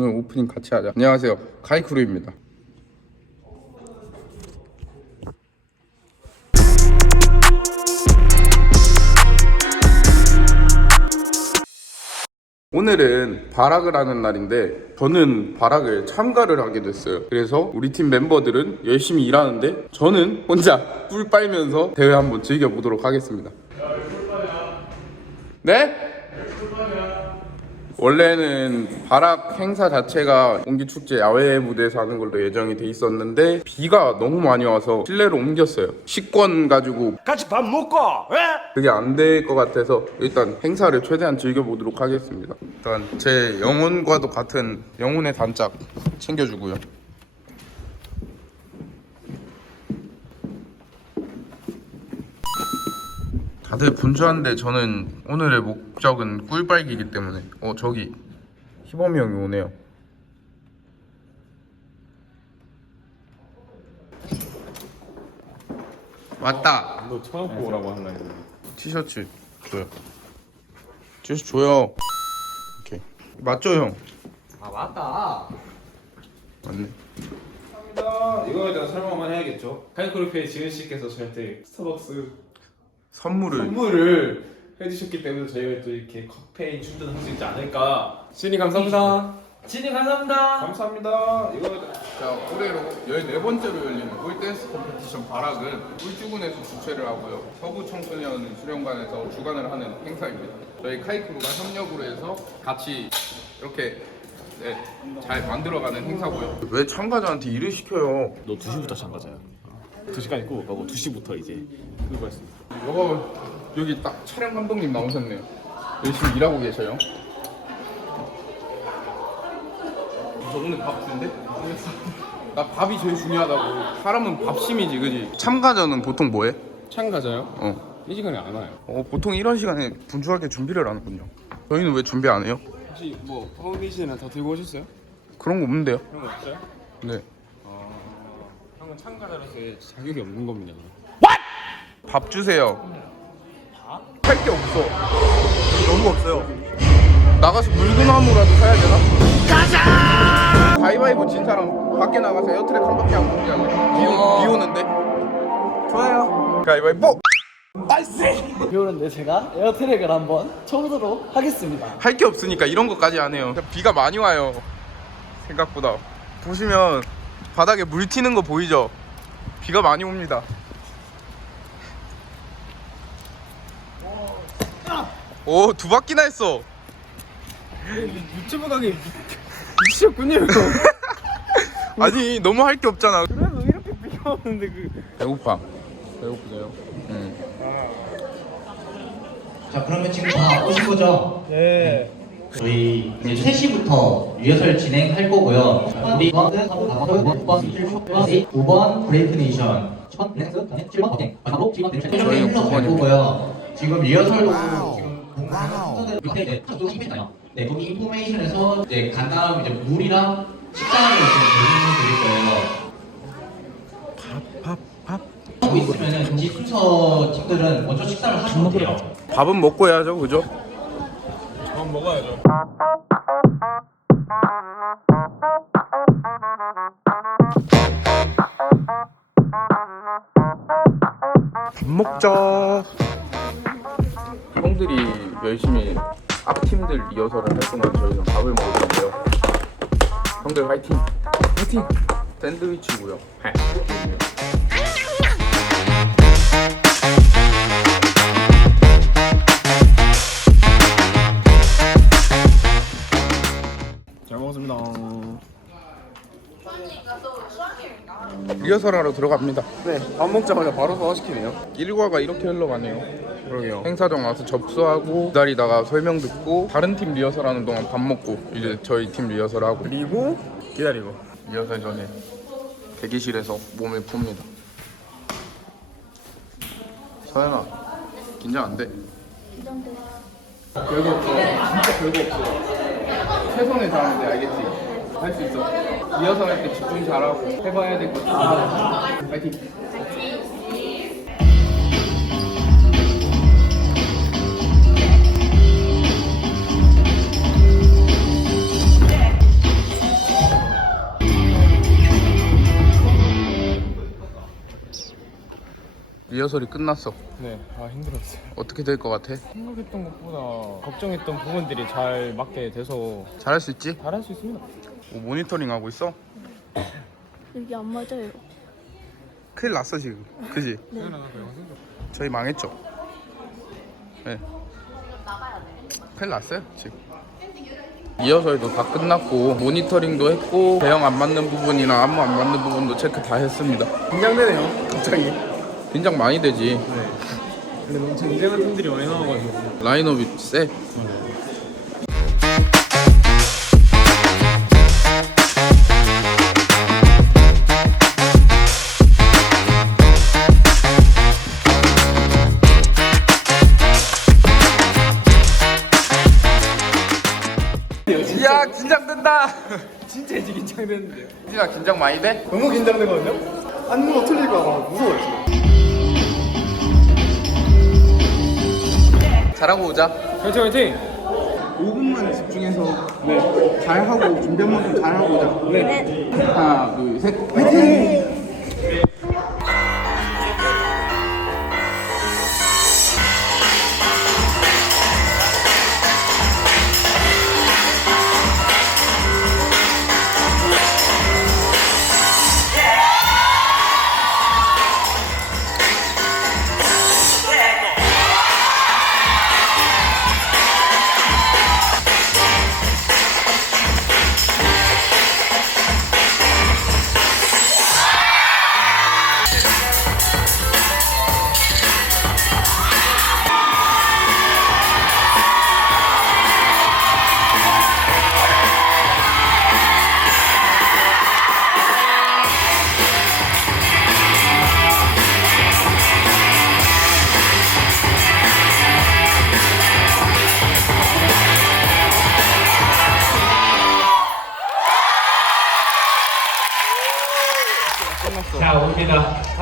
오늘 오프닝 같이 하자. 안녕하세요. 가이크루입니다. 오늘은 발악을 하는 날인데 저는 발악을 참가를 하게 됐어요. 그래서 우리 팀 멤버들은 열심히 일하는데 저는 혼자 꿀 빨면서 대회 한번 즐겨보도록 하겠습니다. 네? 원래는 발악 행사 자체가 옹기축제 야외 무대에서 하는 걸로 예정이 돼 있었는데 비가 너무 많이 와서 실내로 옮겼어요. 식권 가지고 같이 밥 먹고 예? 그게 안 될 것 같아서 일단 행사를 최대한 즐겨보도록 하겠습니다. 일단 제 영혼과도 같은 영혼의 단짝 챙겨주고요. 다들 분주한데 저는 오늘의 목적은 꿀빨기이기 때문에 어 저기 희범이 형이 오네요. 왔다. 너 처음 보라고 하나 했는데 티셔츠 줘요. 티셔츠 줘요. 오케이. 맞죠 형? 아 맞다. 맞네. 감사합니다 이거에 대한 설명만 해야겠죠 카이크루페 지은 씨께서 저한테 스타벅스 선물을 선물을 해주셨기 때문에 저희가 또 이렇게 카페인 충전할 수 있지 않을까 신이 감사합니다 진이 감사합니다. 감사합니다 대한 자 올해로 14번째로 열리는 꿀댄스 컴피티션 발악은 꿀주군에서 주최를 하고요. 서부 청소년 수련관에서 주관을 하는 행사입니다. 저희 카이크루가 협력으로 해서 같이 이렇게 네, 잘 만들어가는 행사고요. 왜 참가자한테 일을 시켜요? 너 2시부터 참가자야 2시까지 끄고 가고 2시부터 이제 끄고 했습니다 여거 여기 딱 촬영 감독님 나오셨네요. 열심히 일하고 계셔요. 저 오늘 밥 준대? 나 밥이 제일 중요하다고. 사람은 밥심이지, 그지? 참가자는 보통 뭐해? 참가자요? 어. 이 시간에 안 와요 어, 보통 이런 시간에 분주하게 준비를 하는군요. 저희는 왜 준비 안 해요? 혹시 뭐 파운데이션이나 다 들고 오셨어요? 그런 거 없는데요? 그런 거 없어요? 네. 형은 참가자로서의 자격이 없는 겁니다 밥 주세요. 할 게 없어. 너무 없어요. 나가서 물구나무라도 사야 되나? 가자! 가위바위보 진 사람 밖에 나가서 에어트랙 한 바퀴 하고 오게 할래? 비, 오, 비 오는데? 좋아요. 가위바위보! 배우는데 제가 에어트랙을 한번 쳐보도록 하겠습니다. 할 게 없으니까 이런 것까지 안 해요. 비가 많이 와요. 생각보다. 보시면 바닥에 물 튀는 거 보이죠? 비가 많이 옵니다. 오, 두 바퀴나 했어. 유튜브 가게 미치셨군요 아니, 너무 할 게 없잖아. 그래도 이렇게 비가 오는데 그 배고파. 배고프세요? 응. 자 그러면 지금 다 오신 거죠? 네 저희 이제 3시부터 리허설 진행할 거고요. 우리 1번, 3번, 4번, 5번 브레이크 네이션, 10번 블랙스, 7번 어택, 마지막으로 7번 네이션 이렇게 저희는 흘러갈 구번입니다. 거고요. 지금 리허설도 지금 공부하는 순서대로 밑에 이제 쭉 인포메이션이요. 네, 거기 인포메이션에서 이제 간단한 이제 물이랑 식단을 지금 제공해 드릴 거예요. 하고 있으면은 이 순서 팀들은 먼저 식사를 하시면 돼요. 밥은 먹고 해야죠, 그죠? 밥 먹어야죠 밥 먹자. 형들이 열심히 앞 팀들 리허설을 할 동안 저희는 밥을 먹을 건데요. 형들 화이팅! 화이팅! 샌드위치고요. 네. 리허설 하러 들어갑니다. 네 밥 먹자마자 바로 소화시키네요 일과가 이렇게 흘러가네요. 그러게요 행사장 와서 접수하고 기다리다가 설명 듣고 다른 팀 리허설 하는 동안 밥 먹고 이제 저희 팀 리허설 하고 그리고 기다리고 리허설 전에 대기실에서 몸을 풉니다. 서연아 긴장 안 돼? 별거 없어. 진짜 별거 없어. 최선을 다하는데 알겠지? 할 수 있어. 리허설 할 때 집중 잘하고 해봐야 될 것 같아. 파이팅. 리허설이 끝났어. 네, 아 힘들었어요. 어떻게 될 것 같아? 생각했던 것보다 걱정했던 부분들이 잘 맞게 돼서 잘할 수 있지? 잘할 수 있습니다. 뭐 모니터링 하고 있어? 여기 안 맞아요. 큰일 났어 지금. 그지? 저희 망했죠. 네. 큰일 났어요 지금. 리허설도 다 끝났고 모니터링도 했고 배영 안 맞는 부분이나 안무 안 맞는 부분도 체크 다 했습니다. 긴장되네요, 갑자기. 긴장 많이 되지. 근데 너무 쟁쟁한 팀들이 많이 나와가지고. 라인업이 세. 야 긴장된다. 진짜 이제 긴장되는데요. 진아 긴장 많이 돼? 너무 긴장되거든요. 안무가 틀릴까 봐 무서워요. 지금. 잘하고 오자. 화이팅 화이팅! 5분만 집중해서 잘하고 준비한 만큼 잘하고 오자. 네. 하나 둘 셋. 화이팅!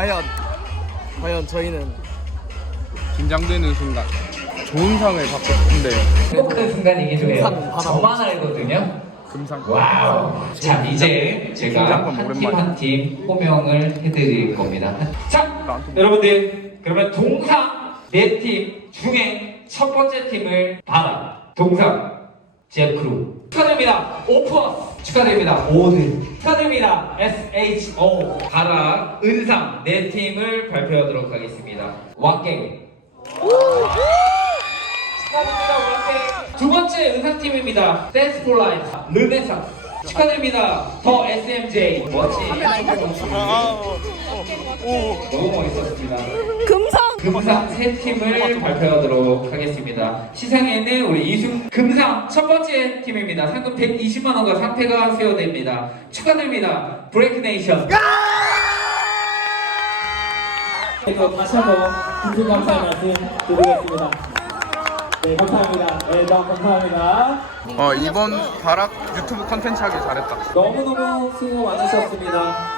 과연 과연 저희는 긴장되는 순간. 좋은 상을 받고 싶은데요. 행복한 순간이기도 해요. 금상 바람. 저만 알거든요. 금상. 와우. 자 이제 제가 긴장감 한팀 오랜만이야. 한팀 호명을 해드릴 겁니다. 자 여러분들 그러면 동상 네 팀 중에 첫 번째 팀을 바라 동상 제크루 축하드립니다. 오퍼 축하드립니다. 오드 축하드립니다. SHO 바라 은상 네 팀을 발표하도록 하겠습니다. 왕갱 축하드립니다. 왕갱 두 번째 은상 팀입니다. 댄스 폴 라이프 르네상 축하드립니다. 더 SMJ 멋진 너무 멋있었습니다. 금상. 금상 세 팀을 발표하도록 하겠습니다. 시상에는 우리 이승 금상 첫 번째 팀입니다. 상금 120만 원과 상패가 수여됩니다. 축하드립니다. 브레이크 네이션. 또 다시 한번 깊은 감사의 말씀 드리겠습니다. 네, 감사합니다. 네, 너무 감사합니다. 어 이번 바락 유튜브 컨텐츠 하길 잘했다. 너무너무 수고 많으셨습니다.